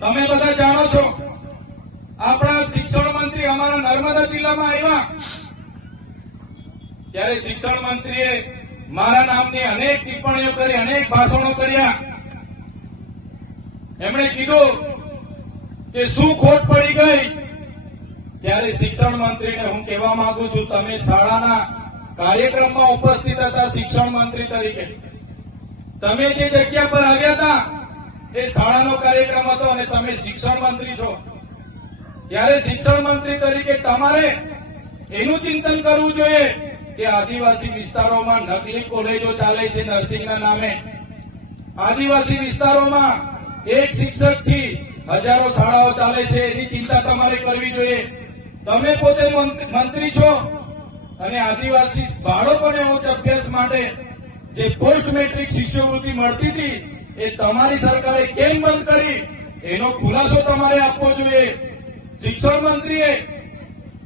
તમે બધા જાણો છો, આપણા શિક્ષણ મંત્રી અમારા નર્મદા જિલ્લામાં આવ્યા ત્યારે શિક્ષણ મંત્રીએ મારા નામની અનેક ટિપ્પણીઓ કરી, અનેક ભાષણો કર્યા. એમણે કીધું કે શું ખોટ પડી ગઈ. ત્યારે શિક્ષણ મંત્રીને હું કહેવા માંગુ છું, તમે શાળાના કાર્યક્રમમાં ઉપસ્થિત હતા શિક્ષણ મંત્રી તરીકે. તમે જે જગ્યા પર આવ્યા હતા એ શાળાનો કાર્યક્રમ હતો અને તમે શિક્ષણ મંત્રી છો. ત્યારે શિક્ષણ મંત્રી તરીકે તમારે એનું ચિંતન કરવું જોઈએ કે આદિવાસી વિસ્તારોમાં નકલી કોલેજો ચાલે છે નર્સિંગના નામે. આદિવાસી વિસ્તારોમાં એક શિક્ષકથી હજારો શાળાઓ ચાલે છે, એની ચિંતા તમારે કરવી જોઈએ. તમે પોતે મંત્રી છો અને આદિવાસી બાળકોને ઉચ્ચ અભ્યાસ માટે જે પોસ્ટ મેટ્રિક શિષ્યવૃત્તિ મળતી હતી એ તમારી સરકારે કેમ બંધ કરી, એનો ખુલાસો તમારે આપવો જોઈએ. શિક્ષણ મંત્રીએ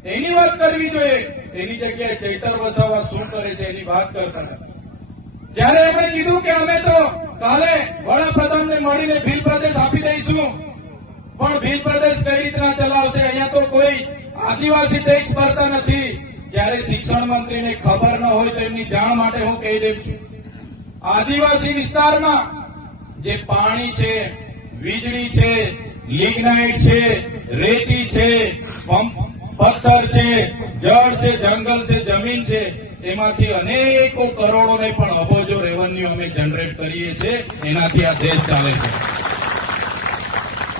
એની વાત કરવી જોઈએ. એની જગ્યાએ ચૈતર વસાવા શું કરે છે એની વાત કરતા હતા. ત્યારે એમણે કીધું કે અમે તો કાલે વડાપ્રધાનને મળીને ભીલ પ્રદેશ આપી દઈશું. પણ ભીલ પ્રદેશ કઈ રીતના ચલાવશે? અહીંયા તો કોઈ આદિવાસી ટેક્સ ભરતા નથી. ત્યારે શિક્ષણ મંત્રીને ખબર ન હોય તો એમની જાણ માટે હું કહી દઉં છું, આદિવાસી વિસ્તારમાં જે પાણી છે, વીજળી છે, લિગ્નાઇટ છે, રેતી છે, પથ્થર છે, જળ છે, જંગલ છે, જમીન છે, એમાંથી અનેકો કરોડો ને પણ અબજો રેવન્યુ અમે જનરેટ કરીએ છીએ. એનાથી આ દેશ ચાલે છે.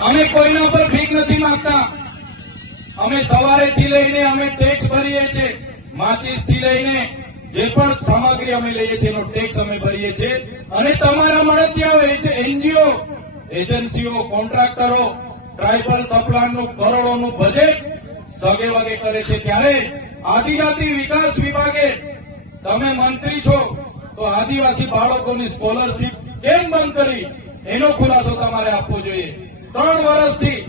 અમે કોઈના પર ભીખ નથી માંગતા. અમે સવારેથી લઈને અમે ટેક્સ ભરીએ છીએ. માચીસથી લઈને જે પણ સામગ્રી અમે લઈએ છીએ એનો ટેક્સ અમે ભરીએ છીએ. અને તમારા મળતિયાઓ, એનજીઓ, એજન્સીઓ, કોન્ટ્રાક્ટરો ટ્રાઇબલ સપ્લાયનું કરોડોનું બજેટ સગે વગે કરે છે. ત્યારે આદિજાતિ વિકાસ વિભાગે, તમે મંત્રી છો તો આદિવાસી બાળકોની સ્કોલરશીપ કેમ બંધ કરી એનો ખુલાસો તમારે આપવો જોઈએ. 3 વર્ષથી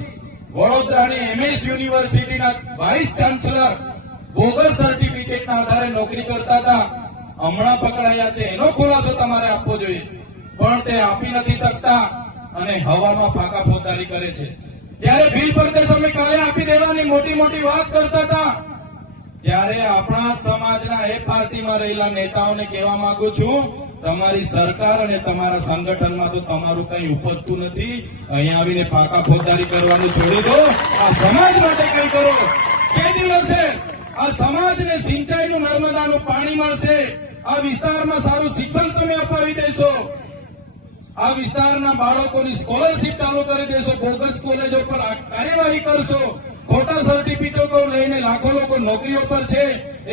વડોદરાની એમએસ યુનિવર્સિટીના વાઇસ ચાન્સલર બોગસ સર્ટિફિકેટના આધારે નોકરી કરતા હતા, હમણાં પકડાયા છે. એનો ખુલાસો તમારે આપવો જોઈએ. પણ તે આપી નથી શકતા અને હવામાં ફાંકા ફોદારી કરે છે. ત્યારે ભીલ પ્રદેશ અમે કાલે આપી દેવાની મોટી મોટી વાત કરતા હતા. ત્યારે આપણા સમાજના એ પાર્ટીમાં રહેલા નેતાઓને કહેવા માંગુ છું, તમારી સરકાર અને તમારા સંગઠનમાં તો તમારું કઈ ઉપજતું નથી. અહીંયા આવીને ફાંકા ફોજદારી કરવાનું છોડી દો. આ સમાજ માટે કઈ કરો. કે દિવસે આ સમાજને સિંચાઈનું નર્મદાનું પાણી મળશે. આ વિસ્તારમાં સારું શિક્ષણ તમે અપાવી દેશો. આ વિસ્તારના બાળકોની સ્કોલરશીપ ચાલુ કરી દેશો. બોગસ કોલેજો પર કાર્યવાહી કરશો. ખોટા સર્ટિફિકેટો લઈને લાખો લોકો નોકરીઓ પર છે,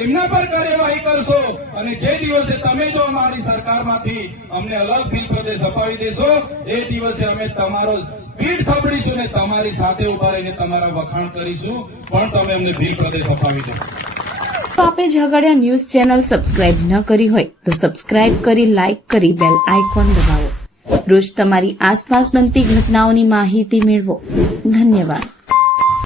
એમના પર કાર્યવાહી કરશો. અને જે દિવસે તમે જો અમારી સરકારમાંથી અમને અલગ ભીલ પ્રદેશ અપાવી દેશો, એ દિવસે અમે તમારો પીઠ થબડીશું ને તમારી સાથે ઉભા રહીને તમારા વખાણ કરીશું. પણ તમે અમને ભીલ પ્રદેશ અપાવી દો. તો આપે ઝઘડિયા ન્યૂઝ ચેનલ સબસ્ક્રાઇબ ન કરી હોય તો સબસ્ક્રાઇબ કરી, લાઇક કરી, બેલ આઇકોન દબાવો. રોજ તમારી આસપાસ બનતી ઘટનાઓની માહિતી મેળવો. ધન્યવાદ.